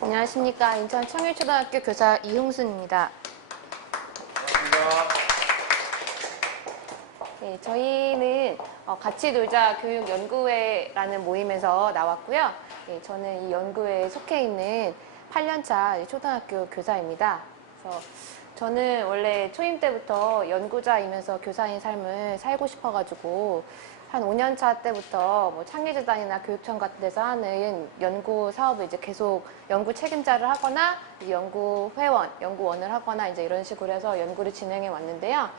안녕하십니까. 인천 청일초등학교 교사 이흥순입니다. 반갑습니다. 네, 저희는 같이 놀자 교육연구회라는 모임에서 나왔고요. 네, 저는 이 연구회에 속해 있는 8년차 초등학교 교사입니다. 그래서 저는 원래 초임 때부터 연구자이면서 교사인 삶을 살고 싶어가지고 한 5년차 때부터 뭐 창의재단이나 교육청 같은 데서 하는 연구 사업을 이제 계속 연구 책임자를 하거나 연구회원, 연구원을 하거나 이제 이런 식으로 해서 연구를 진행해 왔는데요.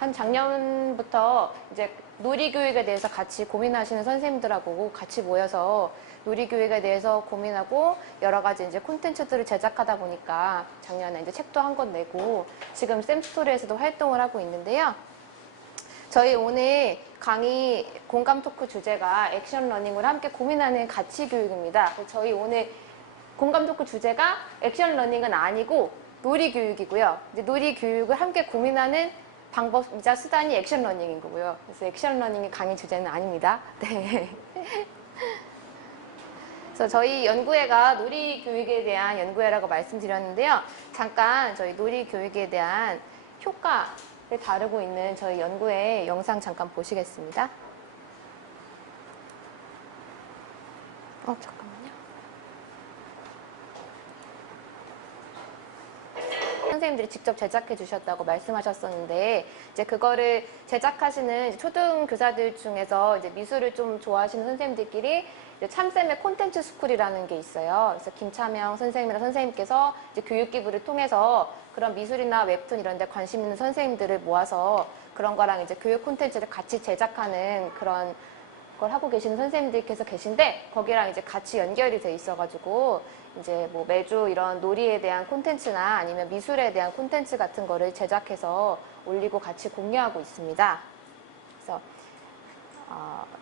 한 작년부터 이제 놀이교육에 대해서 같이 고민하시는 선생님들하고 같이 모여서 놀이교육에 대해서 고민하고 여러 가지 이제 콘텐츠들을 제작하다 보니까 작년에 이제 책도 한 권 내고 지금 쌤스토리에서도 활동을 하고 있는데요. 저희 오늘 강의 공감 토크 주제가 액션 러닝을 함께 고민하는 가치 교육입니다. 저희 오늘 공감 토크 주제가 액션 러닝은 아니고 놀이 교육이고요. 이제 놀이 교육을 함께 고민하는 방법이자 수단이 액션 러닝인 거고요. 그래서 액션 러닝의 강의 주제는 아닙니다. 네. 그래서 저희 연구회가 놀이 교육에 대한 연구회라고 말씀드렸는데요. 잠깐 저희 놀이 교육에 대한 효과를 다루고 있는 저희 연구회 영상 잠깐 보시겠습니다. 잠깐만요. 선생님들이 직접 제작해 주셨다고 말씀하셨었는데, 이제 그거를 제작하시는 초등 교사들 중에서 이제 미술을 좀 좋아하시는 선생님들끼리 이제 참쌤의 콘텐츠 스쿨이라는 게 있어요. 그래서 김차명 선생님이나 선생님께서 이제 교육기부를 통해서 그런 미술이나 웹툰 이런 데 관심 있는 선생님들을 모아서 그런 거랑 이제 교육 콘텐츠를 같이 제작하는 그런 걸 하고 계시는 선생님들께서 계신데, 거기랑 이제 같이 연결이 돼 있어가지고 이제 뭐 매주 이런 놀이에 대한 콘텐츠나 아니면 미술에 대한 콘텐츠 같은 거를 제작해서 올리고 같이 공유하고 있습니다. 그래서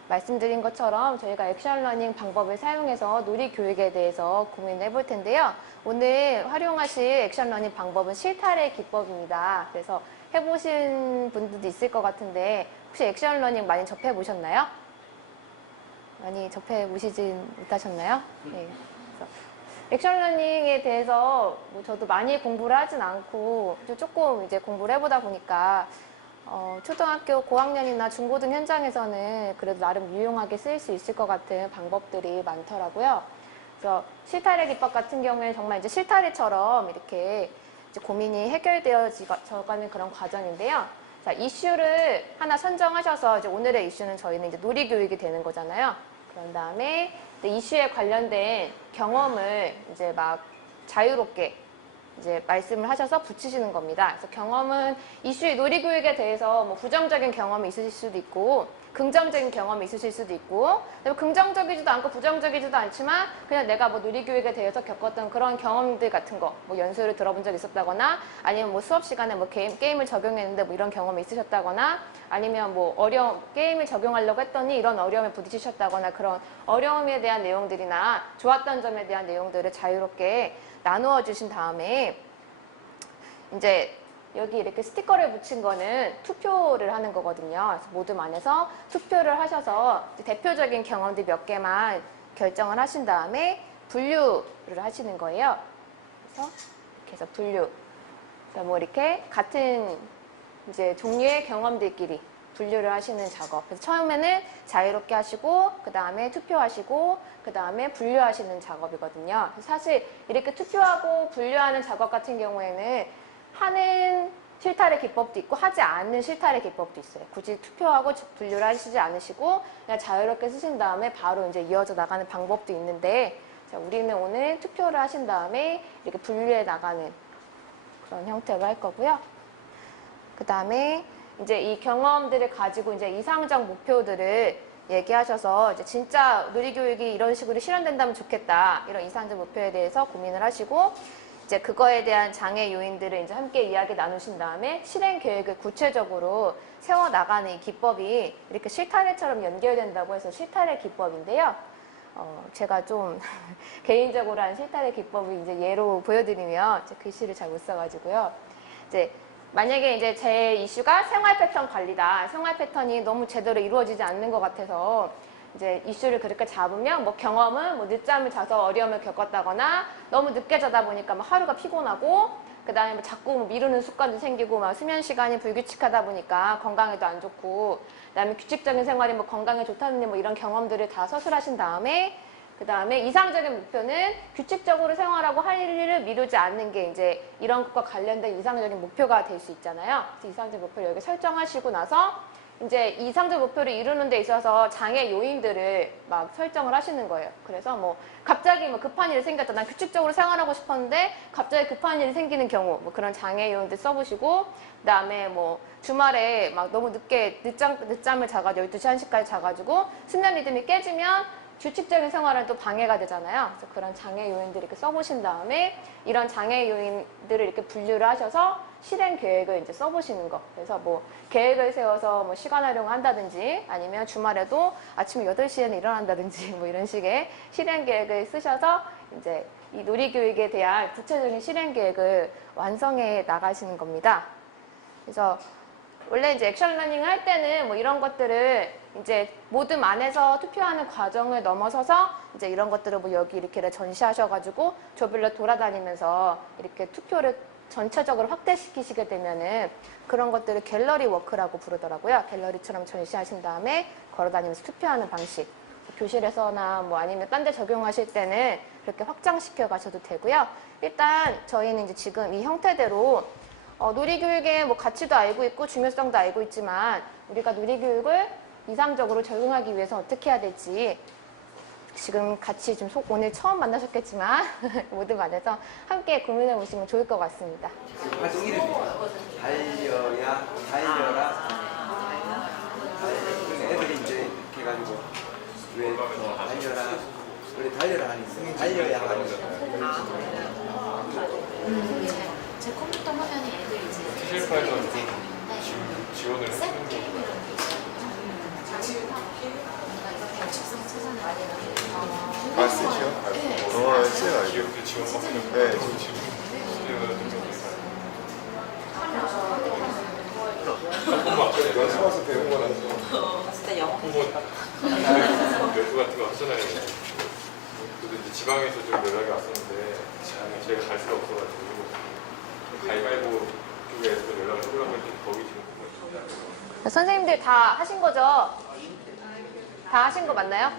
말씀드린 것처럼 저희가 액션 러닝 방법을 사용해서 놀이 교육에 대해서 고민을 해볼 텐데요. 오늘 활용하실 액션 러닝 방법은 실타래 기법입니다. 그래서 해보신 분들도 있을 것 같은데 혹시 액션 러닝 많이 접해 보셨나요? 많이 접해 보시진 못하셨나요? 네. 액션 러닝에 대해서 뭐 저도 많이 공부를 하진 않고 조금 이제 공부를 해보다 보니까 초등학교 고학년이나 중고등 현장에서는 그래도 나름 유용하게 쓰일 수 있을 것 같은 방법들이 많더라고요. 그래서 실타래 기법 같은 경우에는 정말 이제 실타래처럼 이렇게 이제 고민이 해결되어져가는 그런 과정인데요. 자, 이슈를 하나 선정하셔서 이제 오늘의 이슈는 저희는 이제 놀이 교육이 되는 거잖아요. 그런 다음에 이슈에 관련된 경험을 이제 막 자유롭게 이제 말씀을 하셔서 붙이시는 겁니다. 그래서 경험은 이슈의 놀이 교육에 대해서 뭐 부정적인 경험이 있으실 수도 있고 긍정적인 경험이 있으실 수도 있고 긍정적이지도 않고 부정적이지도 않지만 그냥 내가 뭐 놀이 교육에 대해서 겪었던 그런 경험들 같은 거 뭐 연수를 들어본 적 있었다거나 아니면 뭐 수업 시간에 뭐 게임을 적용했는데 뭐 이런 경험이 있으셨다거나 아니면 뭐 게임을 적용하려고 했더니 이런 어려움에 부딪히셨다거나 그런 어려움에 대한 내용들이나 좋았던 점에 대한 내용들을 자유롭게 나누어 주신 다음에 이제 여기 이렇게 스티커를 붙인 거는 투표를 하는 거거든요. 그래서 모둠 안에서 투표를 하셔서 대표적인 경험들 몇 개만 결정을 하신 다음에 분류를 하시는 거예요. 그래서 이렇게 해서 분류. 그래서 뭐 이렇게 같은 이제 종류의 경험들끼리 분류를 하시는 작업. 그래서 처음에는 자유롭게 하시고 그 다음에 투표하시고 그 다음에 분류하시는 작업이거든요. 사실 이렇게 투표하고 분류하는 작업 같은 경우에는 하는 실타래 기법도 있고 하지 않는 실타래 기법도 있어요. 굳이 투표하고 분류를 하시지 않으시고 그냥 자유롭게 쓰신 다음에 바로 이제 이어져 나가는 방법도 있는데 자, 우리는 오늘 투표를 하신 다음에 이렇게 분류해 나가는 그런 형태로 할 거고요. 그 다음에 이제 이 경험들을 가지고 이제 이상적 목표들을 얘기하셔서 이제 진짜 놀이교육이 이런 식으로 실현된다면 좋겠다. 이런 이상적 목표에 대해서 고민을 하시고 이제 그거에 대한 장애 요인들을 이제 함께 이야기 나누신 다음에 실행 계획을 구체적으로 세워 나가는 이 기법이 이렇게 실타래처럼 연결된다고 해서 실타래 기법인데요. 제가 좀 개인적으로 한 실타래 기법을 이제 예로 보여드리면 이제 글씨를 잘 못 써가지고요. 이제 만약에 이제 제 이슈가 생활 패턴 관리다. 생활 패턴이 너무 제대로 이루어지지 않는 것 같아서 이제 이슈를 그렇게 잡으면 뭐 경험은 뭐 늦잠을 자서 어려움을 겪었다거나 너무 늦게 자다 보니까 막 하루가 피곤하고 그 다음에 뭐 자꾸 뭐 미루는 습관도 생기고 막 수면 시간이 불규칙하다 보니까 건강에도 안 좋고 그 다음에 규칙적인 생활이 뭐 건강에 좋다는 뭐 이런 경험들을 다 서술하신 다음에 그 다음에 이상적인 목표는 규칙적으로 생활하고 할 일을 미루지 않는 게 이제 이런 것과 관련된 이상적인 목표가 될 수 있잖아요. 그래서 이상적인 목표를 여기 설정하시고 나서 이제 이상적 목표를 이루는 데 있어서 장애 요인들을 막 설정을 하시는 거예요. 그래서 뭐 갑자기 뭐 급한 일이 생겼다. 난 규칙적으로 생활하고 싶었는데 갑자기 급한 일이 생기는 경우 뭐 그런 장애 요인들 써보시고 그다음에 뭐 주말에 막 너무 늦게 늦잠을 자가지고 12시 1시까지 자가지고 수면 리듬이 깨지면 규칙적인 생활은 또 방해가 되잖아요. 그래서 그런 장애 요인들을 이렇게 써보신 다음에 이런 장애 요인들을 이렇게 분류를 하셔서 실행 계획을 이제 써보시는 거. 그래서 뭐 계획을 세워서 뭐 시간 활용을 한다든지 아니면 주말에도 아침 8시에는 일어난다든지 뭐 이런 식의 실행 계획을 쓰셔서 이제 이 놀이교육에 대한 구체적인 실행 계획을 완성해 나가시는 겁니다. 그래서 원래 이제 액션 러닝을 할 때는 뭐 이런 것들을 이제 모듬 안에서 투표하는 과정을 넘어서서 이제 이런 것들을 뭐 여기 이렇게 전시하셔가지고 조별로 돌아다니면서 이렇게 투표를 전체적으로 확대시키시게 되면은 그런 것들을 갤러리 워크라고 부르더라고요. 갤러리처럼 전시하신 다음에 걸어다니면서 투표하는 방식. 교실에서나 뭐 아니면 딴 데 적용하실 때는 그렇게 확장시켜 가셔도 되고요. 일단 저희는 이제 지금 이 형태대로 놀이교육의 뭐 가치도 알고 있고 중요성도 알고 있지만 우리가 놀이교육을 이상적으로 적용하기 위해서 어떻게 해야 될지 지금 같이 좀 오늘 처음 만나셨겠지만 모두 만나서 함께 고민해 보시면 좋을 것 같습니다. 활동 이름이 달려야 달려라. 애들이 이제 이렇게 해가지고 왜 달려라 그래 달려라 하니 달려야 하니. 제 컴퓨터 화면이 애들 이제 실파에서 지원을 해주는 거. 적성 찾아내야 되는 말씀이요? 했어요. 이렇게 지원 받는 거. 네. 연습 와서 배운 거라서. 진짜 영어 연구 같은 거 하잖아요. 그래도 이제 지방에서 좀 연락이 왔었는데 제가 갈 수가 없어가지고 가위바위보 쪽에서 연락을 해보려고 했더니 거기 지금 보고 있습니다. 선생님들 다 하신 거죠? 다 하신 거 맞나요?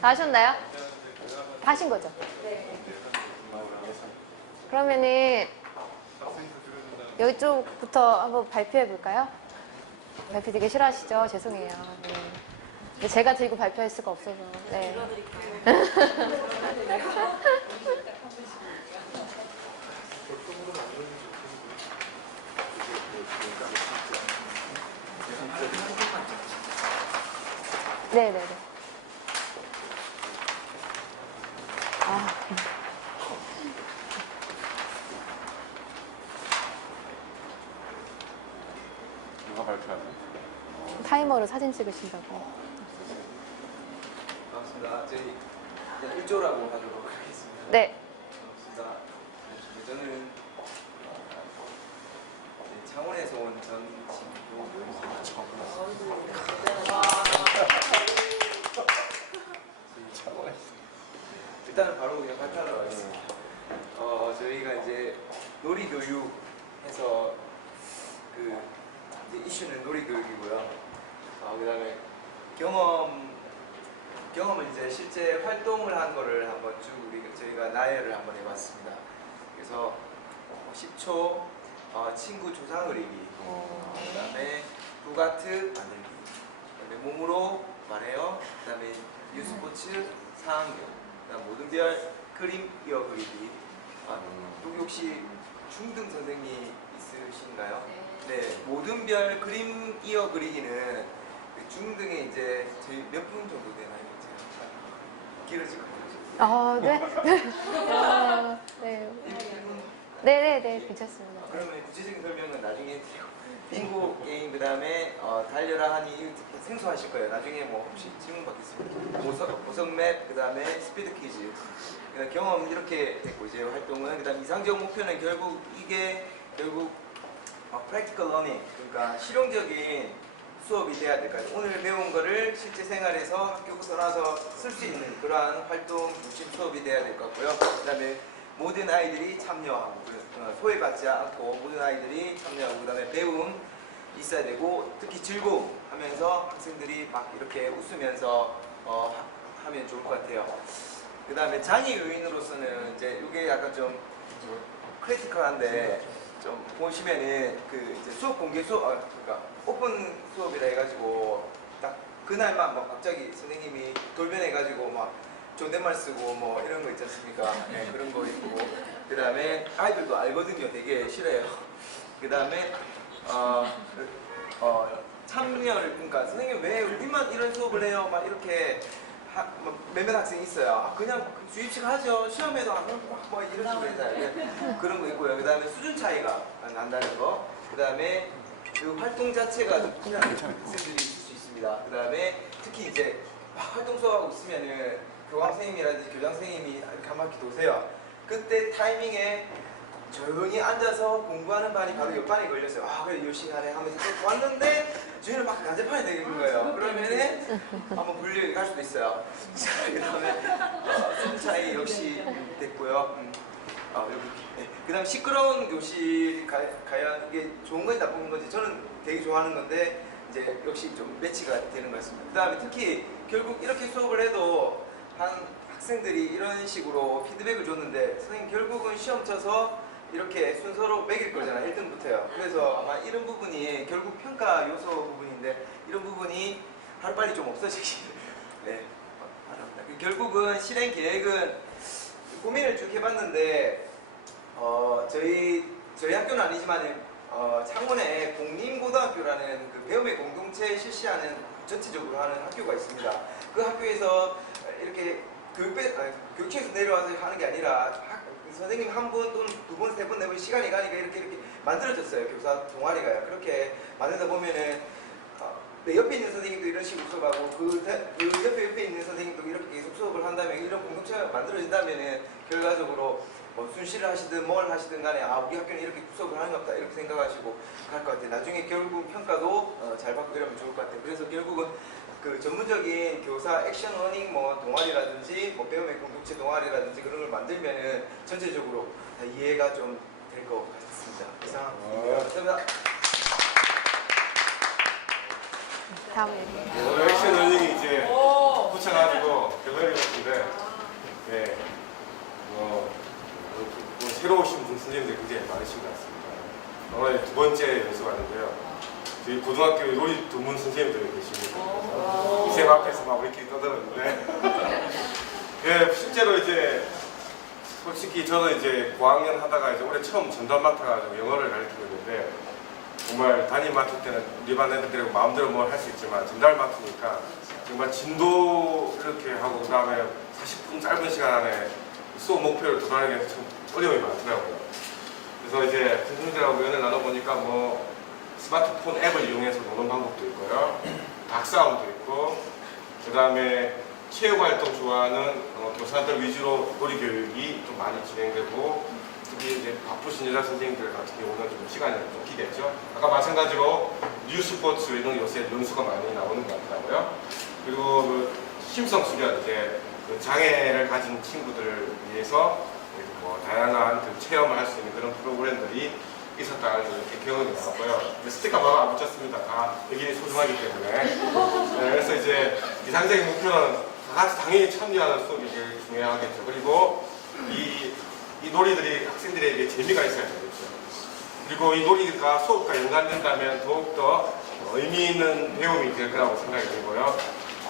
다 하셨나요? 다 하신 거죠? 그러면은 이쪽부터 한번 발표해 볼까요? 발표 되게 싫어하시죠? 죄송해요. 네. 근데 제가 들고 발표할 수가 없어서. 네. 네네네. 누가 발표하나? 타이머로 사진 찍으신다고. 반갑습니다. 저희 그냥 일조라고 하도록 하겠습니다. 네. 반갑습니다. 저는 창원에서 온 전진호입니다. 일단은 바로 그냥 발표하도록 하겠습니다. 저희가 이제 놀이교육해서 그 이제 이슈는 놀이교육이고요. 그다음에 경험을 이제 실제 활동을 한 거를 한번 쭉 저희가 나열을 한번 해봤습니다. 그래서 10초 친구 조상 그리기, 그다음에 부가트 만들기, 그다음에 몸으로 말해요, 그다음에 유스포츠 4학년, 그다음 모든별 그림 이어 그리기. 여기 혹시 중등 선생님 있으신가요? 네, 모든별 그림 이어 그리기는 중등에 이제 저희 몇 분 정도 되나요? 길어질 것 같아요. 네. 네네네, 괜찮습니다. 그러면 구체적인 설명은 나중에 드리고, 빙고 게임, 그 다음에 달려라 하니 이거 생소하실 거예요. 나중에 뭐 혹시 질문 받겠습니다. 보석 맵, 그 다음에 스피드 퀴즈, 그다음 경험 이렇게 됐고, 이제 활동은 그 다음 이상적 목표는 결국 프랙티컬 러닝, 그러니까 실용적인 수업이 돼야 될까요? 오늘 배운 거를 실제 생활에서 학교 떠나서 쓸 수 있는 그러한 활동 중심 수업이 돼야 될 것 같고요. 그 다음에 모든 아이들이 참여하고 소외받지 않고 모든 아이들이 참여하고 그 다음에 배움 있어야 되고 특히 즐거움 하면서 학생들이 막 이렇게 웃으면서 하면 좋을 것 같아요. 그 다음에 장애 요인으로서는 이제 이게 약간 좀 크리티컬한데 좀 보시면은 그 이제 수업 공개 수업 그러니까 오픈 수업이라 해가지고 딱 그날만 막 갑자기 선생님이 돌변해가지고 막 존댓말 쓰고 뭐 이런 거 있지 않습니까? 네, 그런 거 있고 그 다음에 아이들도 알거든요. 되게 싫어요. 그 다음에 참여를 그러니까 선생님 왜 우리만 이런 수업을 해요? 막 이렇게 몇몇 학생이 있어요. 그냥 주입식 하죠. 시험에도 안 하고 뭐 이런 식으로 해서 그런 거 있고요. 그 다음에 수준 차이가 난다는 거. 그 다음에 그 활동 자체가 좀 필요한 학생들이 있을 수 있습니다. 그 다음에 특히 이제 막 활동 수업하고 있으면은 교감 선생님이라든지 교장 선생님이 이렇게 한 바퀴 도세요. 그때 타이밍에 조용히 앉아서 공부하는 반이 바로 옆 반에 걸렸어요. 그래 열심히 하네 하면서 왔는데 주인은 막 난제판이 되는 거예요. 그러면은 한번 분리가 갈 수도 있어요. 자, 그 다음에 수준 차이 역시 됐고요. 그 다음에 시끄러운 교실 가야 이게 좋은 건지 나쁜 건지 저는 되게 좋아하는 건데 이제 역시 좀 매치가 되는 것 같습니다. 그 다음에 특히 결국 이렇게 수업을 해도 한 학생들이 이런 식으로 피드백을 줬는데 선생님 결국은 시험 쳐서 이렇게 순서로 매길 거잖아요. 1등부터요. 그래서 아마 이런 부분이 결국 평가 요소 부분인데 이런 부분이 하루빨리 좀 없어지길 바랍니다. 결국은 실행 계획은 고민을 쭉 해봤는데 저희 학교는 아니지만 창원에 공림고등학교라는 그 배움의 공동체 실시하는 전체적으로 하는 학교가 있습니다. 그 학교에서 이렇게 교육청에서 내려와서 하는 게 아니라 선생님 한 분 또는 두 분, 세 분, 네 분 시간이 가니까 이렇게 만들어졌어요. 교사 동아리가요. 그렇게 만들다 보면은 내 옆에 있는 선생님도 이런 식으로 수업하고 그 옆에 있는 선생님도 이렇게 계속 수업을 한다면 이런 공동체가 만들어진다면은 결과적으로 뭐 순시를 하시든 뭘 하시든 간에 우리 학교는 이렇게 수업을 하는 것 같다 이렇게 생각하시고 갈 것 같아요. 나중에 결국 평가도 잘 받고 이러면 좋을 것 같아요. 그래서 결국은 그 전문적인 교사 액션 러닝 뭐 동아리라든지 뭐 배움의 공동체 동아리라든지 그런 걸 만들면은 전체적으로 다 이해가 좀 될 것 같습니다. 이상 감사합니다. 다음에 오늘 액션 러닝이 이제 붙여가지고 결론이 같은데, 네, 새로 오신 분 선생님들 굉장히 많으신 것 같습니다. 오늘 두 번째 연수 왔는데요. 저희 고등학교 요리 전문 선생님들이 계십니다. 이쌤 앞에서 막 우리끼리 떠들었는데, 예, 실제로 이제 솔직히 저는 이제 고학년 하다가 이제 올해 처음 전담 맡아가지고 영어를 가르치고 있는데 정말 담임 맡을 때는 우리 반 애들하고 마음대로 뭘 할 수 있지만 전담을 맡으니까 정말 진도 이렇게 하고 그 다음에 40분 짧은 시간 안에 수업 목표를 도달하는 게 참 어려움이 많더라고요. 그래서 이제 선생님들하고 의견을 나눠보니까 뭐 스마트폰 앱을 이용해서 노는 방법도 있고요. 닭싸움도 있고 그 다음에 체육활동 좋아하는 교사들 위주로 놀이교육이 좀 많이 진행되고 특히 이제 바쁘신 여자 선생님들 같은 경우는 좀 시간이 좀 기겠죠. 아까 마찬가지로 뉴스포츠 이런 요새 연수가 많이 나오는 것 같더라고요. 그리고 그 심성 수련 이제 그 장애를 가진 친구들을 위해서 뭐 다양한 그 체험을 할 수 있는 그런 프로그램들이 있었다는 이렇게 경험이 나왔고요. 스티커 바로 안 붙였습니다. 다 의견이 소중하기 때문에. 네, 그래서 이제 이상적인 목표는 다 같이 당연히 참여하는 수업이 제일 중요하겠죠. 그리고 이 놀이들이 학생들에게 재미가 있어야 되겠죠. 그리고 이 놀이가 수업과 연관된다면 더욱더 의미 있는 배움이 될 거라고 생각이 들고요.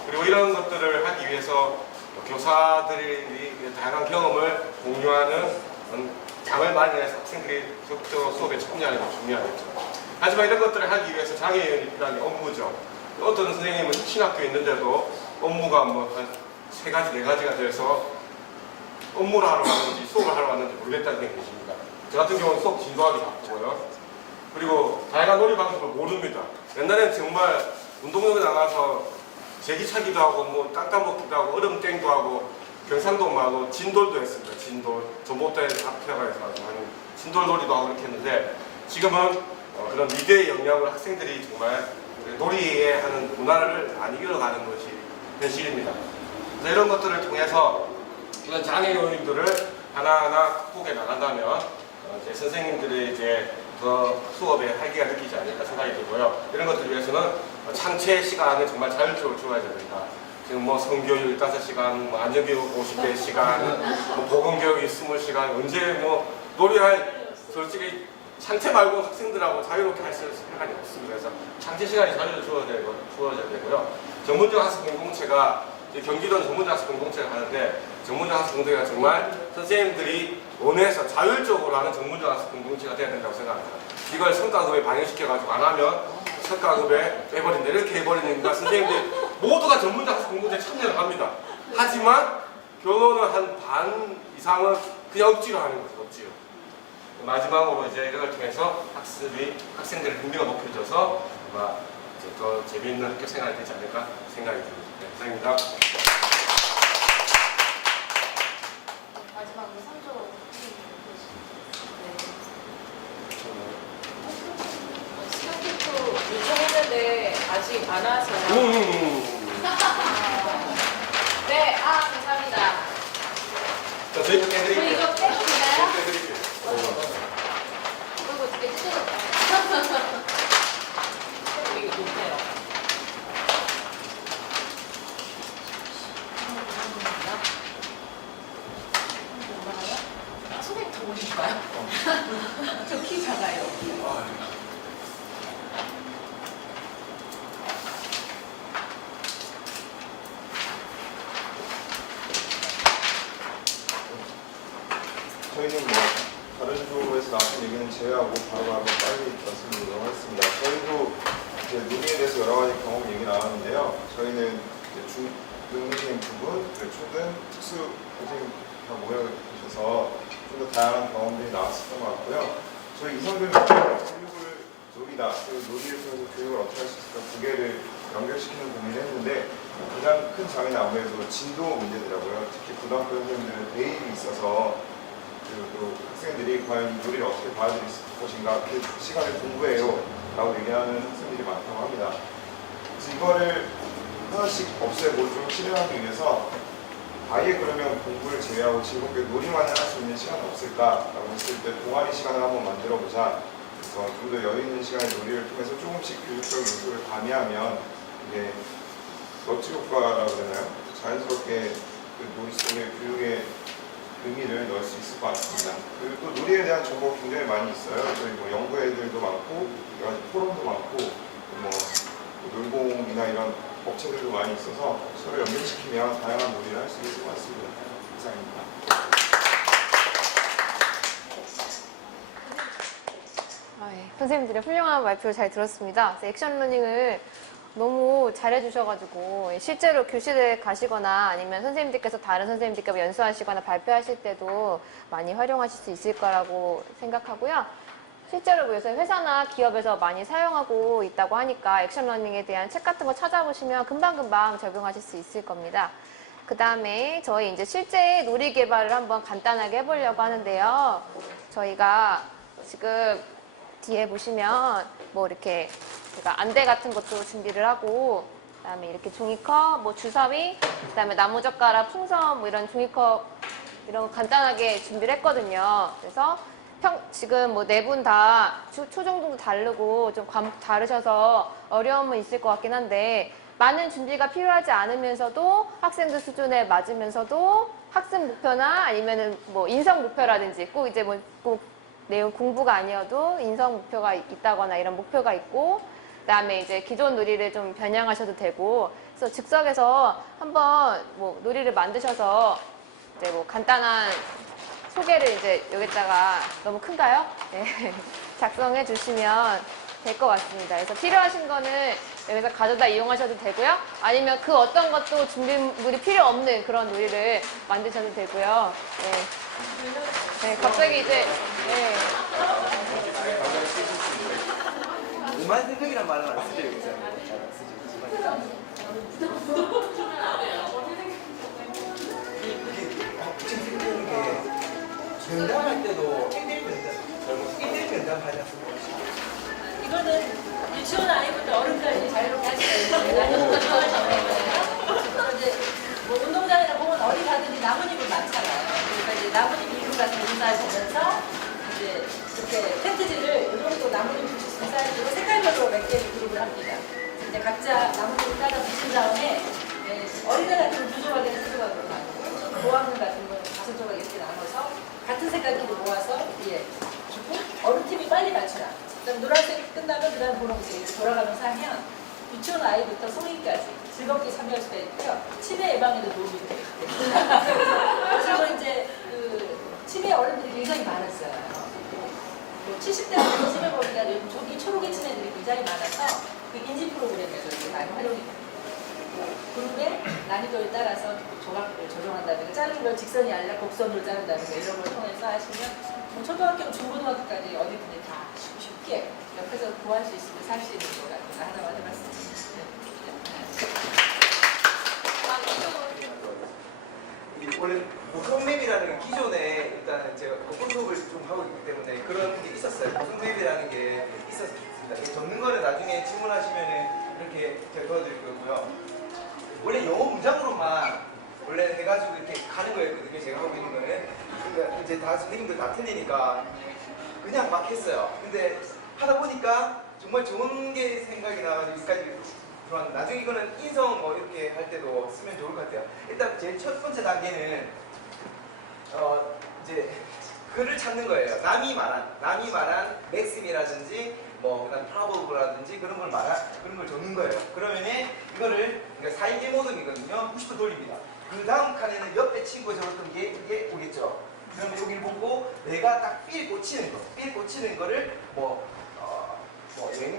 그리고 이런 것들을 하기 위해서 교사들이 다양한 경험을 공유하는 장을 마련해서 학생들이 적극적으로 수업에 참여하는 게 중요하겠죠. 하지만 이런 것들을 하기 위해서 장애인이 필요한 게 업무죠. 어떤 선생님은 신학교에 있는데도 업무가 뭐 한 3가지, 4가지가 돼서 업무를 하러 왔는지 수업을 하러 왔는지 모르겠다는 게 계십니다. 저 같은 경우는 수업 진도하기 바쁘고요. 그리고 다양한 놀이 방법을 모릅니다. 옛날에는 정말 운동장에 나가서 제기차기도 하고 뭐 땅 먹기도 하고 얼음땡도 하고 경상도 말로 진돌도 했습니다. 진돌. 전봇대 앞에가 해서 진돌 놀이도 하고 이렇게 했는데 지금은 그런 미디어의 영향으로 학생들이 정말 놀이에 하는 문화를 안 이겨가는 것이 현실입니다. 그래서 이런 것들을 통해서 이런 장애 요인들을 하나하나 극복해 나간다면 이제 선생님들의 이제 더 수업에 활기가 느끼지 않을까 생각이 들고요. 이런 것들을 위해서는 창체 시간을 정말 자율적으로 주어야 됩니다. 지금 뭐 성교육 15시간, 뭐 안전교육 50시간, 뭐 보건교육 20시간, 언제 뭐 놀이할 솔직히 창체 말고 학생들하고 자유롭게 할 시간이 없습니다. 그래서 창체 시간이 자율적으로 주어져야 되고요. 전문적 학습 공동체가 경기도는 전문적 학습 공동체를 하는데 전문적 학습 공동체가 정말 선생님들이 원해서 자율적으로 하는 전문적 학습 공동체가 되어야 된다고 생각합니다. 이걸 성과급에 반영시켜가지고 안 하면 성과급에 빼버린다 이렇게 해버리니까 선생님들 모두가 전문적 학습 공동체에 참여를 합니다. 하지만 결론은 한 반 이상은 그냥 억지로 하는 거죠. 억지로. 마지막으로 이제 이걸 통해서 학생들의 흥미가 높여져서 아마 이제 더 재미있는 학교 생활이 되지 않을까 생각이 듭니다. 네, 감사합니다. 마지막으로 3조 스타트도 요청했는데 아직 안 와서. 네, 감사합니다. 자, 저희가 저 해드릴게요. 이거 빼도 되나요? 해드릴게요. 이거 어떻게 뜯어졌다. 이거 높네요. 선생님 더 보실까요? 저 키 작아요. 저희는 뭐 다른 조에서 나왔던 얘기는 제외하고 바로바로 빨리 말씀드리도록 하겠습니다. 저희도 이제 논의에 대해서 여러 가지 경험 얘기 나왔는데요. 저희는 이제 중등 선생님 두 분, 그리고 초등 특수 선생님 다 모여 계셔서 좀 더 다양한 경험들이 나왔었던 것 같고요. 저희 이성교육 교육을 놀이다, 그리고 놀이를 통해서 교육을 어떻게 할 수 있을까 두 개를 연결시키는 고민을 했는데 가장 큰 장애는 아무래도 진도 문제더라고요. 특히 고등학교 선생님들은 대입이 있어서 또 학생들이 과연 이 놀이를 어떻게 받아들일 것인가 그 시간을 공부해요 라고 얘기하는 학생들이 많다고 합니다. 그래서 이거를 하나씩 없애보도록 실현하기 위해서 아예 그러면 공부를 제외하고 즐겁게 놀이만 할 수 있는 시간은 없을까라고 했을 때 동아리 시간을 한번 만들어보자. 그래서 좀 더 여유 있는 시간에 놀이를 통해서 조금씩 교육적 요소를 가미하면 이게 너치 효과라고 그러나요? 자연스럽게 그 놀이 속에 교육의 의미를 넣을 수 있을 것 같습니다. 그리고 또 놀이에 대한 정보가 굉장히 많이 있어요. 저희 뭐 연구 애들도 많고, 여러 가지 포럼도 많고, 뭐 놀공이나 이런 업체들도 많이 있어서 서로 연결시키면 다양한 놀이를 할 수 있을 것 같습니다. 이상입니다. 선생님들의 훌륭한 발표 잘 들었습니다. 액션 러닝을 너무 잘해주셔가지고 실제로 교실에 가시거나 아니면 선생님들께서 다른 선생님들과 연수하시거나 발표하실 때도 많이 활용하실 수 있을 거라고 생각하고요. 실제로 요새 회사나 기업에서 많이 사용하고 있다고 하니까 액션 러닝에 대한 책 같은 거 찾아보시면 금방금방 적용하실 수 있을 겁니다. 그 다음에 저희 이제 실제 놀이 개발을 한번 간단하게 해보려고 하는데요. 저희가 지금 뒤에 보시면 뭐 이렇게 제가 안대 같은 것도 준비를 하고 그다음에 이렇게 종이컵, 뭐 주사위, 그다음에 나무젓가락, 풍선 뭐 이런 종이컵 이런 거 간단하게 준비를 했거든요. 그래서 지금 뭐 네 분 다 초중등도 다르고 좀 과목 다르셔서 어려움은 있을 것 같긴 한데 많은 준비가 필요하지 않으면서도 학생들 수준에 맞으면서도 학습 목표나 아니면은 뭐 인성 목표라든지 꼭 이제 뭐 꼭 내용 공부가 아니어도 인성 목표가 있다거나 이런 목표가 있고 그다음에 이제 기존 놀이를 좀 변형하셔도 되고 그래서 즉석에서 한번 뭐 놀이를 만드셔서 이제 뭐 간단한 소개를 이제 여기다가 너무 큰가요? 네. 작성해 주시면 될 것 같습니다. 그래서 필요하신 거는 여기서 가져다 이용하셔도 되고요. 아니면 그 어떤 것도 준비물이 필요 없는 그런 놀이를 만드셔도 되고요. 네. 네, 갑자기 이제 네. 오만 생각이란 말은 안 쓰죠 여기서. 지금 생각하는 게 면담할 때도 1대1 면담 하지 않습니까? 이거는 유치원 아이부터 어른까지 자유롭게 할 수가 있어요. 나는 운동을 좋아하거든요. 이제 뭐 운동장이나 보면 어디 가든지 나뭇잎을 많잖아요. 그러니까 이제 나뭇잎 이름 같은 인사를 보면서 이제 이렇게 텐트지를 이 정도 나뭇잎 붙일 수 있는 사이즈로 색깔별로 몇 개를 그룹을 합니다. 이제 각자 나뭇잎을 따라 붙인 다음에 어린애 같은 건 2조각에 3조각으로 나누고 고학년 같은 건 5조각 이렇게 나눠서 같은 색깔끼리 모아서 주고 어른 팀이 빨리 맞추라. 그다음 노란색이 끝나면 그다음 분홍색 이렇게 돌아가면서 하면 유치원 아이부터 성인까지 즐겁게 참여할 수가 있고요. 치매 예방에도 도움이 되기 때문에. 그래서 이제 그 치매 어른들이 굉장히 많았어요. 뭐 70대부터 치매 보니까 요즘 조기 초록의 치매들이 굉장히 많아서 그 인지 프로그램에서 이렇게 많이 활용이 됩니다. 그룹의 난이도에 따라서 조각을 조정한다든가 자르는 걸 직선이 아니라 곡선으로 자른다든가 이런 걸 통해서 하시면 뭐 초등학교, 중고등학교까지 어디든지 다 쉽게 옆에서 구할 수 있으면 살 수 있는 것 같아서 하나만 해봤습니다. 원래 고성맵이라는 게 기존에 일단 제가 고급 수업을 좀 하고 있기 때문에 그런 게 있었어요. 고성맵이라는 게 있었습니다. 적는 거는 나중에 질문하시면은 이렇게 제가 도와드릴 거고요. 원래 영어 문장으로만 원래 해가지고 이렇게 가는 거였거든요. 제가 하고 있는 거는. 그러니까 이제 다 선생님들 다 틀리니까 그냥 막 했어요. 근데 하다 보니까 정말 좋은 게 생각이 나가지고 여기까지 들어왔는데 나중에 이거는 인성 뭐 이렇게 할 때도 쓰면 좋을 것 같아요. 일단 제일 첫 번째 단계는 이제 글을 찾는 거예요. 남이 말한 맥심이라든지 뭐 그다음 프라버브라든지 그런 걸 적는 거예요. 그러면은 이거를 그러니까 4인계 모듬이거든요. 90도 돌립니다. 그 다음 칸에는 옆에 친구가 적었던 게 이게 오겠죠. 그러면 여기를 보고 내가 딱 삘 꽂히는 거를 뭐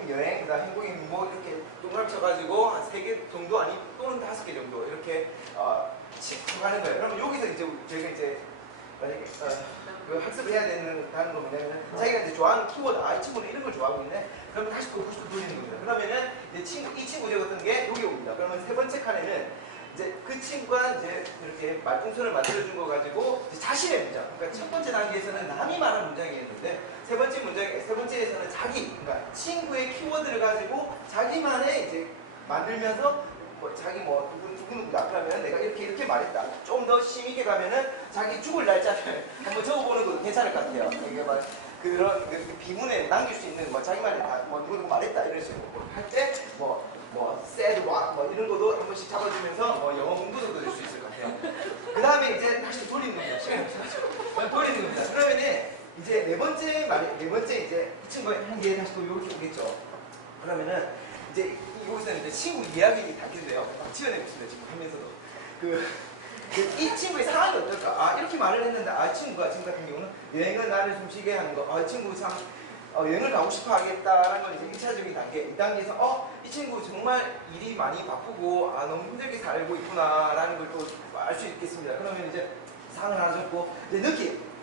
여행, 그다음 행복행 뭐 이렇게 동그라미 쳐가지고 한 3개 정도 아니 또는 5개 정도 이렇게 칙하는 거예요. 그러면 여기서 이제 저희가 이제 만약에 그 학습을 해야 되는 거 뭐냐면 자기가 이제 좋아하는 키워드, 이 친구는 이런 걸 좋아하고 있네. 그러면 다시 또 90도 돌리는 겁니다. 그러면은 이제 이 친구 적었던 게 여기 옵니다. 그러면 세 번째 칸에는 이제 그 친구가 이제 이렇게 말풍선을 만들어준 거 가지고 이제 자신의 문장. 그러니까 첫 번째 단계에서는 남이 말한 문장이었는데 세 번째에서는 그러니까 친구의 키워드를 가지고 자기만의 이제 만들면서 자기 누구누구다. 그러면 내가 이렇게 말했다. 좀 더 심있게 가면은 자기 죽을 날짜를 한번 적어보는 것도 괜찮을 것 같아요. 이게 막 그런 비문에 남길 수 있는 자기만의 누구누구 말했다 이런 식으로 할 때 said what 이런 것도 한 번씩 잡아주면서 영어 공부도 될 수 있을 것 같아요. 그 다음에 이제 다시 돌리는 겁니다. 시간이 없어가지고 돌리는 겁니다. 그러면은 이제 네 번째 이제 이 친구가 한 개 다시 또 이렇게 오겠죠. 그러면은 이제 여기서는 이제 친구 이야기 단계인데요. 막 지어내고 있습니다. 지금 하면서도 이 친구의 상황이 어떨까? 이렇게 말을 했는데 이 친구가 지금 같은 경우는 여행은 나를 좀 쉬게 하는 거. 이 친구 참 여행을 가고 싶어 하겠다라는 건 이제 1차적인 단계. 이 단계에서 이 친구 정말 일이 많이 바쁘고 너무 힘들게 살고 있구나라는 걸 또 알 수 있겠습니다. 그러면 이제 상을 하나 적고 이제 느낌.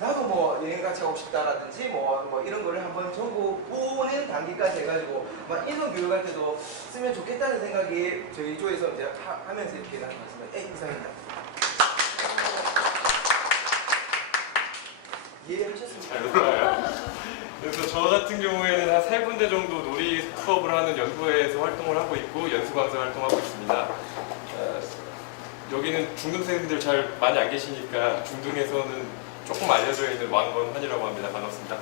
나도 뭐 여행 같이 가고 싶다라든지 뭐 이런 거를 한번 적어보는 단계까지 해가지고 인성 교육할 때도 쓰면 좋겠다는 생각이 저희 조에서 이제 하면서 이렇게 나는 것 같습니다. 이상입니다. 이해하셨습니까? 잘 놀아요. 그래서 저 같은 경우에는 한 3군데 정도 놀이 수업을 하는 연구회에서 활동을 하고 있고 연수 강사 활동하고 있습니다. 여기는 중등생들 잘 많이 안 계시니까 중등에서는 조금 알려져 있는 왕건환이라고 합니다. 반갑습니다.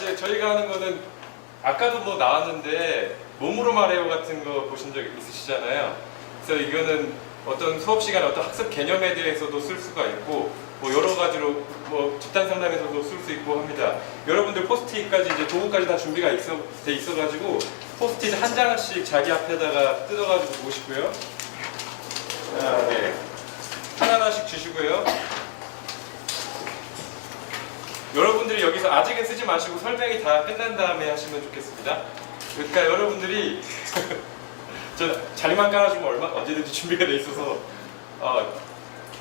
이제 저희가 하는 거는 아까도 뭐 나왔는데 몸으로 말해요 같은 거 보신 적 있으시잖아요. 그래서 이거는 어떤 수업 시간에 어떤 학습 개념에 대해서도 쓸 수가 있고 뭐 여러 가지로 뭐 집단 상담에서도 쓸 수 있고 합니다. 여러분들 포스트잇까지 이제 도구까지 다 준비가 돼 있어가지고 포스트잇 한 장씩 자기 앞에다가 뜯어가지고 보시고요. 네. 하나씩 주시고요. 여러분들이 여기서 아직은 쓰지 마시고 설명이 다 끝난 다음에 하시면 좋겠습니다. 그러니까 여러분들이 저 자리만 깔아주면 언제든지 준비가 돼 있어서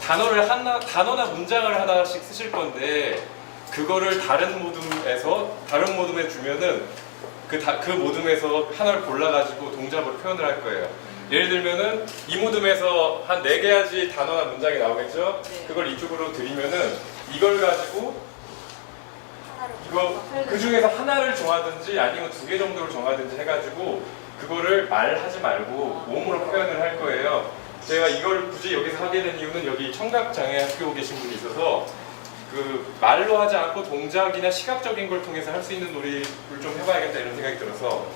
단어나 문장을 하나씩 쓰실 건데 그거를 다른 모둠에 주면은 그 모둠에서 하나를 골라가지고 동작으로 표현을 할 거예요. 예를 들면은 이 모둠에서 한 4개야지 단어나 문장이 나오겠죠? 네. 그걸 이쪽으로 드리면은 이걸 가지고 이거 그 중에서 하나를 정하든지 아니면 2개 정도를 정하든지 해가지고 그거를 말하지 말고 몸으로 표현을 할 거예요. 제가 이걸 굳이 여기서 하게 된 이유는 여기 청각장애 학교 계신 분이 있어서 그 말로 하지 않고 동작이나 시각적인 걸 통해서 할 수 있는 놀이를 좀 해봐야겠다 이런 생각이 들어서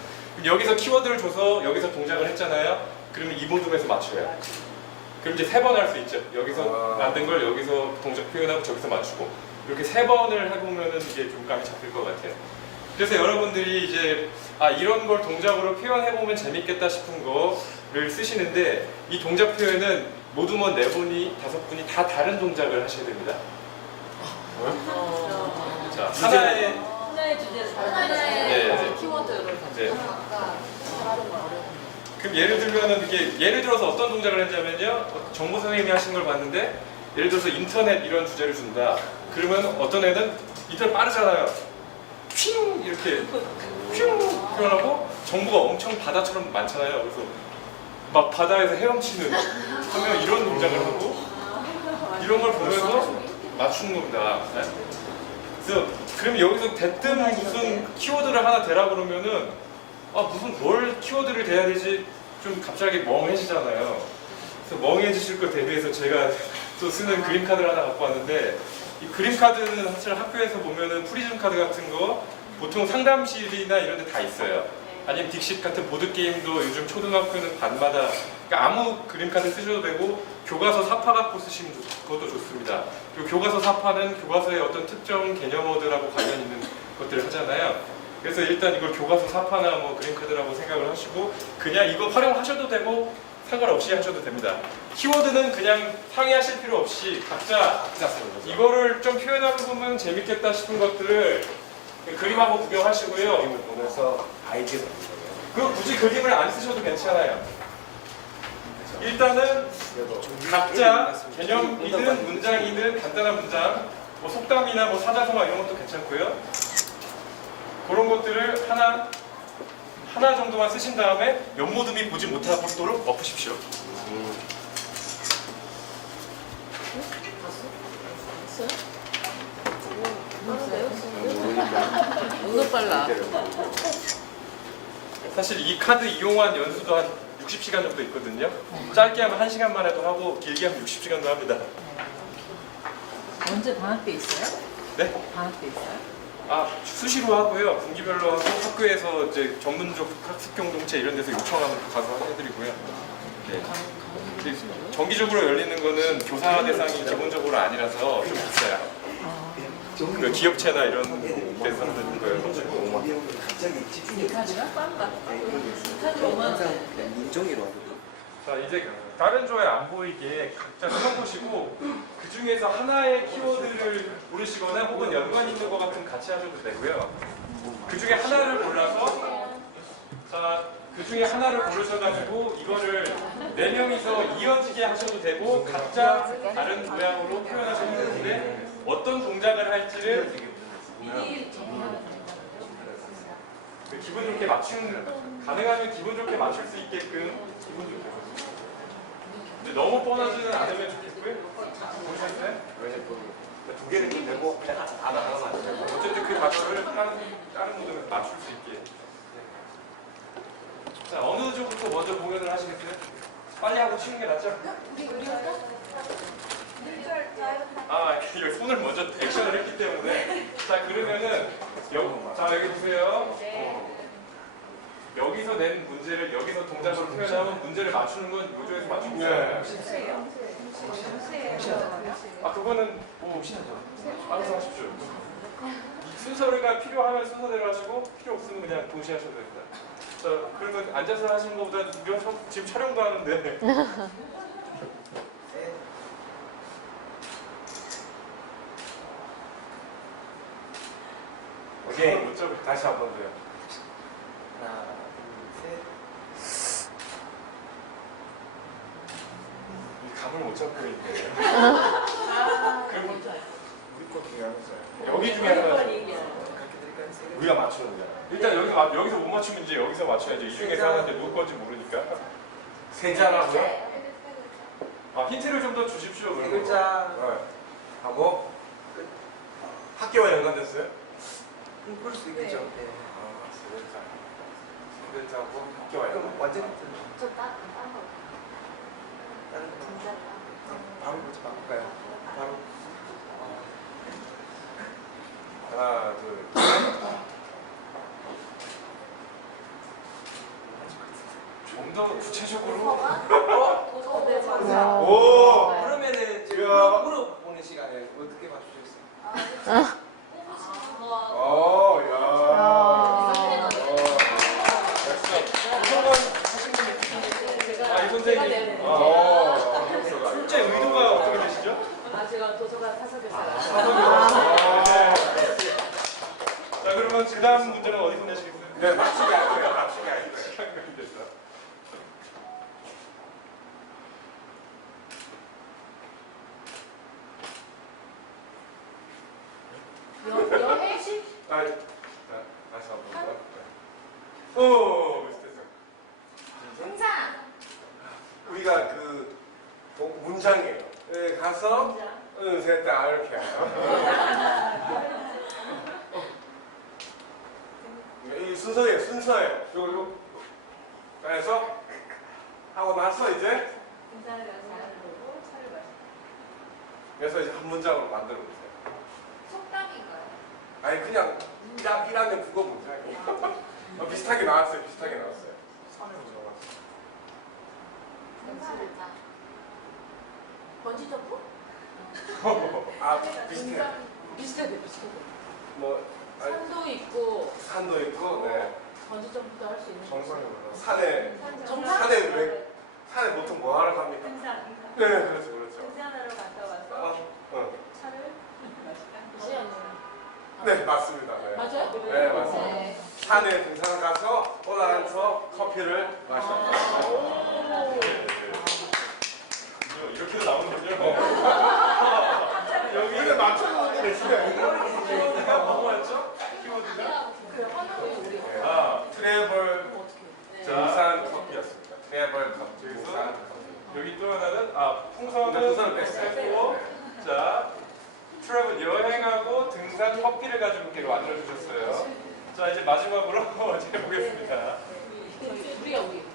여기서 키워드를 줘서 여기서 동작을 했잖아요. 그러면 이 모둠에서 맞춰요. 그럼 이제 3번 할 수 있죠. 여기서 만든 걸 여기서 동작 표현하고 저기서 맞추고 이렇게 3번을 해보면은 이게 좀 감이 잡힐 것 같아요. 그래서 여러분들이 이제 이런 걸 동작으로 표현해보면 재밌겠다 싶은 거를 쓰시는데 이 동작 표현은 모둠원 4분이 5분이 다 다른 동작을 하셔야 됩니다. 자, 하나의 주제에서 네. 키워드를 네. 그럼 예를 들면은 이게 예를 들어서 어떤 동작을 했냐면요. 정보 선생님이 하신 걸 봤는데 예를 들어서 인터넷 이런 주제를 준다. 그러면 어떤 애는 인터넷 빠르잖아요. 핑 이렇게 핑 표현하고 정보가 엄청 바다처럼 많잖아요. 그래서 막 바다에서 헤엄치는 하면 이런 동작을 하고 이런 걸 보면서 맞추는 겁니다. 네? 그래서 그럼 여기서 대뜸 무슨 키워드를 하나 대라 그러면은 무슨 뭘 키워드를 대야 되지 좀 갑자기 멍해지잖아요. 그래서 멍해지실 걸 대비해서 제가 또 쓰는 그림 카드를 하나 갖고 왔는데 이 그림 카드는 사실 학교에서 보면은 프리즘 카드 같은 거 보통 상담실이나 이런 데 다 있어요. 아니면 딕십 같은 보드게임도 요즘 초등학교는 반마다 그러니까 아무 그림 카드 쓰셔도 되고 교과서 사파 갖고 쓰시면 그것도 좋습니다. 그리고 교과서 사파는 교과서의 어떤 특정 개념어들하고 관련 있는 것들을 하잖아요. 그래서 일단 이걸 교과서 사파나 뭐 그림 카드라고 생각을 하시고 그냥 이거 활용하셔도 되고 상관없이 하셔도 됩니다. 키워드는 그냥 상의하실 필요 없이 각자 이거를 좀 표현하고 보면 재밌겠다 싶은 것들을 그림하고 구경하시고요. 보면서 아이디어 그 굳이 그림을 안 쓰셔도 괜찮아요. 일단은 각자 개념이든 문장이든 간단한 문장, 뭐 속담이나 뭐 사자성어 이런 것도 괜찮고요. 그런 것들을 하나 정도만 쓰신 다음에 옆모둠이 보지 못하도록 엎으십시오. 너무 빨라. 사실 이 카드 이용한 연수도 한 60시간 정도 있거든요. 짧게 하면 1시간만 해도 하고 길게 하면 60시간도 합니다. 언제 방학때 있어요? 네? 방학때 있어요? 수시로 하고요. 분기별로 하고 학교에서 이제 전문적 학습 공동체 이런 데서 요청하면 가서 해드리고요. 네. 근데 정기적으로 열리는 거는 교사 대상이 기본적으로 아니라서 좀 비싸요. 그 기업체나 이런 데서 하는 거예요. 이 카드가? 이 카드 5만 원. 인종이로 자, 이제 다른 조에 안 보이게 각자 써보시고 그 중에서 하나의 키워드를 고르시거나 혹은 연관 있는 것 같은 같이 하셔도 되고요. 그 중에 하나를 골라서 그 중에 하나를 고르셔가지고 이거를 4명이서 이어지게 하셔도 되고 각자 다른 모양으로 표현하셔도 되는데 어떤 동작을 할지를 기분 좋게 가능하면 기분 좋게 맞출 수 있게끔 기분 좋게. 근데 너무 뻔하지는 않으면 좋겠고요. 보셨어요? 2개는 좀 되고 그냥 하나만 안 되고 어쨌든 그 맞춤을 다른 분들은 맞출 수 있게. 자, 어느 쪽부터 먼저 공연을 하시겠어요? 빨리 하고 치는 게 낫죠? 이거 손을 먼저 액션을 했기 때문에. 자, 그러면은 여기 보세요. 여기서 낸 문제를 여기서 동작으로 표현하면 문제를 맞추는 건 요조에서 맞추고 있어요. 그거는 뭐 알아서 하십시오. 이 순서가 필요하면 순서대로 하시고 필요 없으면 그냥 동시에 하셔도 됩니다. 자, 그러면 앉아서 하시는 것보다 지금 촬영도 하는데 오케이. 못 잡을 다시 한번 돼요. 하나, 둘, 셋. 이 감을 못 잡고 있네. 그럼 우리 거 중요하면서요. 여기 중에 하나 그렇게 드릴까요? 우리가 맞추는 거야. 일단 여기서 못 맞추면 이제 여기서 맞춰야죠. 이 중에서 하나인데 누구 건지 모르니까. 세자라고요? 힌트를 좀 더 주십시오. 세 글자 하고 학교와 연관됐어요? 그럴 수도 있겠죠. 네. 네. 성별자고 학교 와요. 그럼 완전 저딴거 다른 거 진짜 바로 먼저 바꿀까요? 바로 하나, 둘, 좀 더 구체적으로 네, 맞아요. 오! 그러면은 이제 이야. 물어보는 시간에 어떻게 맞추셨어요? 야. 아, 이 선생님. 실제 의도가 어떻게 되시죠? 제가 도서관 타석에서 자, 그러면 그 다음 문제는 어디서 내시겠어요? 네, 맞추게 할 거예요. 맞추게 할 거예요. 시간이 됐어. 여행식 아, 자, 다시 한 번. 더. 오, 비슷했어. 등산 우리가 그 문장이에요. 예, 가서 됐다 이렇게 해요. 이 순서예요. 요거 그래서 하고 나서 이제 등산을 가서 자연을 보고 차를 마시고 그래서 이제 한 문장으로 만들어 보세요. 속담인가요? 아니 그냥 1학년 국어 문장이에요. 비슷하게 나왔어요. 비슷하게 나왔어요. 등산을자 번지점프? 아 비슷해요. 비슷해. 뭐 아니, 산도 있고 산도 있고, 네. 번지점프도 할 수 있는 산에 정상? 산에 왜 산에 보통 뭐 하러 갑니까? 등산 네, 그렇죠. 등산하러 갔다 와서 차를 마실까? 네, 맞습니다. 네. 맞아요? 네, 맞습니다. 산에 등산을 가서 올라가서 커피를 마셨다. 이렇게도 나오는군요. 여기는 맞춰놓은 게 있어요. 키워드가 뭐였죠? 키워드가? 아, 트래블 네. 등산 커피였습니다. 트래블 커피. 등산 커피. 여기 또 하나는 풍선은 풍선을 뺐어요. 뺐고, 자 트래블 여행하고 등산 커피를 가지고 이렇게 만들어 주셨어요. 자 이제 마지막으로 제가 보겠습니다. 우리야 우리.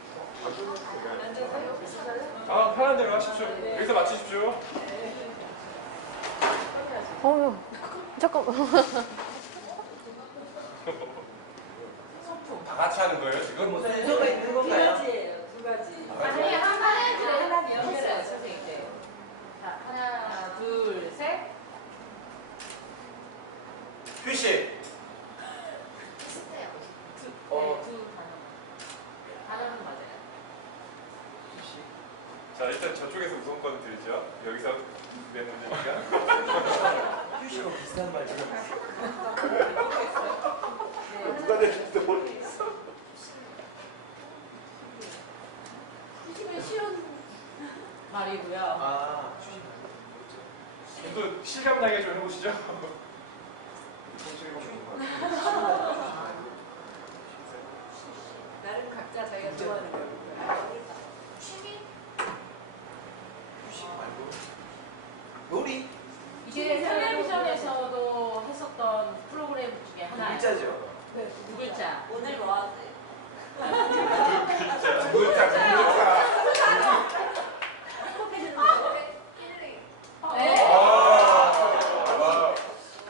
편한 대로 하십시오. 여기서 맞추십시오. 어휴, 잠깐만. 다 같이 하는 거예요, 지금? 뭐 순서가 있는 두 건가요? 가지예요. 두 가지. 아니, 하나 연결해요 선생님께. 자 하나 둘 셋. 휴식. 비슷해요. 두 단어는 맞아요. 자 일단 저쪽에서 우선권 드리죠. 여기서 내 문제니까. 휴식은 비슷한 말 지금. 누가 내줄지도 모르겠어. 휴식은 쉬운 말이고요. 아, 휴식 또 실감나게 좀 해보시죠. 나름 각자 자기가 좋아하는 거. 취미? 휴식 말고 놀이 이게 텔레비전에서도 했었던 프로그램 중에 하나예요. 글자죠. 두 글자. 오늘 뭐 하세요? 문자. 네.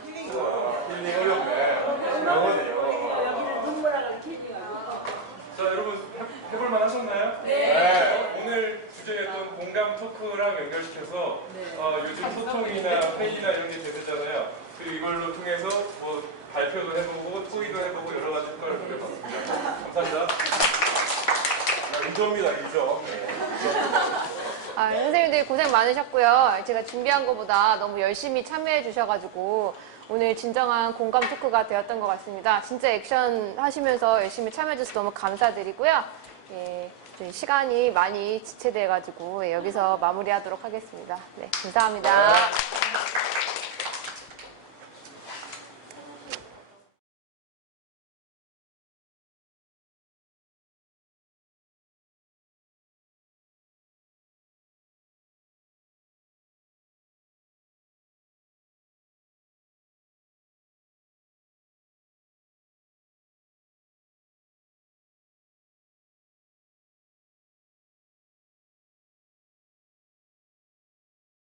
힐링 좋아요. 힐링 어렵네. 영어네요. 여기는 눈물하고 킬링하고. 자 여러분 해볼만 하셨나요? 네. 오늘 주제였던 공감 토크랑 연결시켜서 네. 요즘 소통이나 회의나 이런 게 대세잖아요. 그리고 이걸로 통해서 뭐 발표도 해보고 토의도 해보고 여러 가지 효과를 보려봤습니다. 감사합니다. 인조입니다, 인조. 선생님들 고생 많으셨고요. 제가 준비한 것보다 너무 열심히 참여해 주셔가지고 오늘 진정한 공감 토크가 되었던 것 같습니다. 진짜 액션 하시면서 열심히 참여해 주셔서 너무 감사드리고요. 예, 저희 시간이 많이 지체돼가지고 여기서 마무리하도록 하겠습니다. 네, 감사합니다.